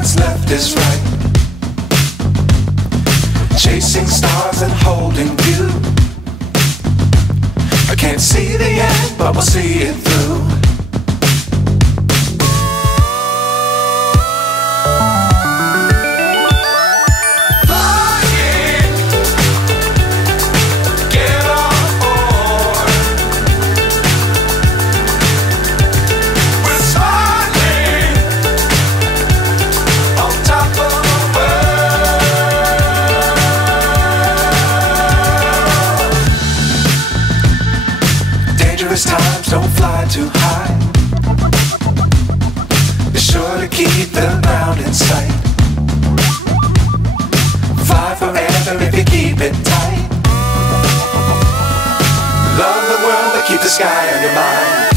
what's left is right. Chasing stars and holding you. I can't see the end, but we'll see it through. Dangerous times, don't fly too high. Be sure to keep the ground in sight. Fly forever if you keep it tight. Love the world, but keep the sky on your mind.